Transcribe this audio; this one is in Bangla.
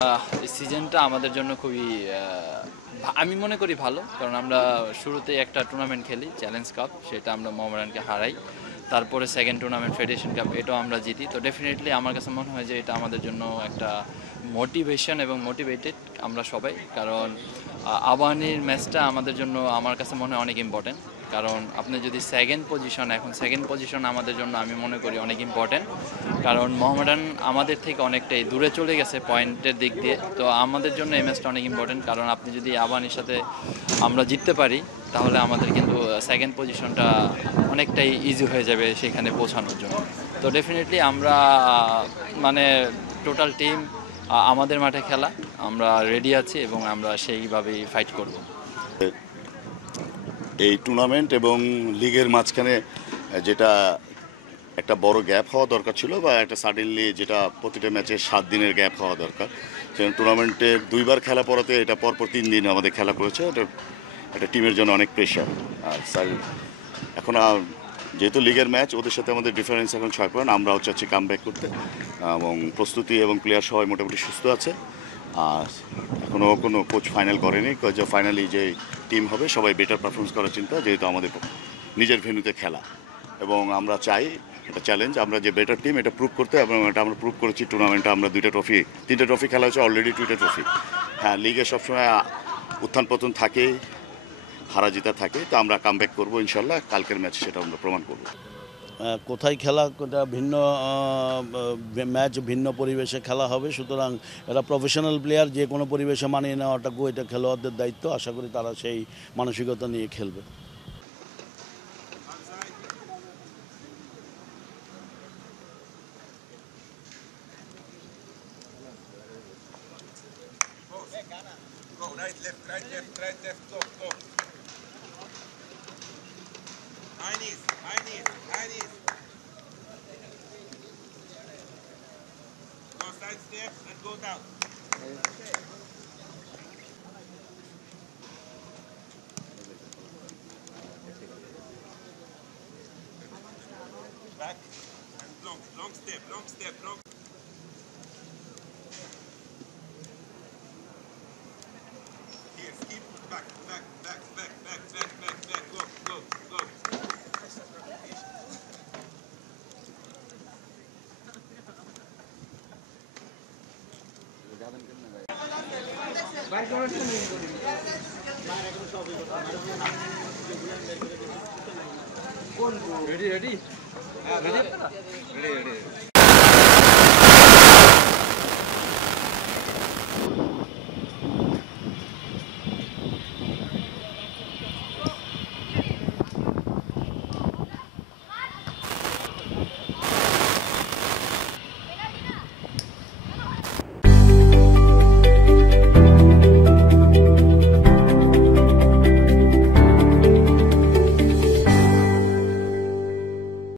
এই সিজনটা আমাদের জন্য খুবই আমি মনে করি ভালো, কারণ আমরা শুরুতেই একটা টুর্নামেন্ট খেলি চ্যালেঞ্জ কাপ, সেটা আমরা মোহামেডানকে হারাই। তারপরে সেকেন্ড টুর্নামেন্ট ফেডারেশন কাপ, এটাও আমরা জিতি। তো ডেফিনেটলি আমার কাছে মনে হয় যে এটা আমাদের জন্য একটা মোটিভেশন এবং মোটিভেটেড আমরা সবাই, কারণ আবাহনীর ম্যাচটা আমাদের জন্য আমার কাছে মনে হয় অনেক ইম্পর্টেন্ট। কারণ আপনি যদি সেকেন্ড পজিশন আমাদের জন্য আমি মনে করি অনেক ইম্পর্টেন্ট, কারণ মোহামেডান আমাদের থেকে অনেকটাই দূরে চলে গেছে পয়েন্টের দিক দিয়ে। তো আমাদের জন্য এই ম্যাচটা অনেক ইম্পর্টেন্ট, কারণ আপনি যদি আবাহনীর সাথে আমরা জিততে পারি তাহলে আমাদের কিন্তু সেকেন্ড পজিশনটা অনেকটাই ইজি হয়ে যাবে সেখানে পৌঁছানোর জন্য। তো ডেফিনেটলি আমরা মানে টোটাল টিম আমাদের মাঠে খেলা, আমরা রেডি আছি এবং আমরা সেইভাবেই ফাইট করব। এই টুর্নামেন্ট এবং লিগের মাঝখানে যেটা একটা বড় গ্যাপ হওয়া দরকার ছিল, বা একটা সাডেনলি যেটা প্রতিটা ম্যাচে 7 দিনের গ্যাপ হওয়া দরকার, সেখানে টুর্নামেন্টে 2বার খেলা পড়াতে এটা পরপর 3 দিন আমাদের খেলা করেছে। এটা একটা টিমের জন্য অনেক প্রেশার। আর স্যার এখন যেহেতু লিগের ম্যাচ, ওদের সাথে আমাদের ডিফারেন্স এখন 6 পয়েন্ট। আমরাও চাচ্ছি কাম ব্যাক করতে, এবং প্রস্তুতি এবং প্লেয়ার সবাই মোটামুটি সুস্থ আছে। আর এখনও কোনো কোচ ফাইনাল করেনি যে ফাইনালি যে টিম হবে সবাই বেটার পারফরমেন্স করার চিন্তা, যেহেতু আমাদের নিজের ভেন্যুতে খেলা এবং আমরা চাই একটা চ্যালেঞ্জ, আমরা যে বেটার টিম এটা প্রুভ করতে, এবং এটা আমরা প্রুভ করেছি টুর্নামেন্টে। আমরা 3টে ট্রফি খেলা হচ্ছে অলরেডি, 2টা ট্রফি। হ্যাঁ, লিগে সবসময় উত্থান পতন থাকে, হারা জিতা থাকে, তো আমরা কাম ব্যাক করবো ইনশাল্লাহ। কালকের ম্যাচ সেটা আমরা প্রমাণ করবো। কোথায় খেলা, ভিন্ন ম্যাচ ভিন্ন পরিবেশে খেলা হবে, সুতরাং এরা প্রফেশনাল প্লেয়ার, যে কোনো পরিবেশে মানিয়ে নেওয়াটাকে এটা খেলোয়াড়দের দায়িত্ব। আশা করি তারা সেই মানসিকতা নিয়ে খেলবে। Side step and go down. Back and long step, long. Here, skip, back, go. Ready ready ready ready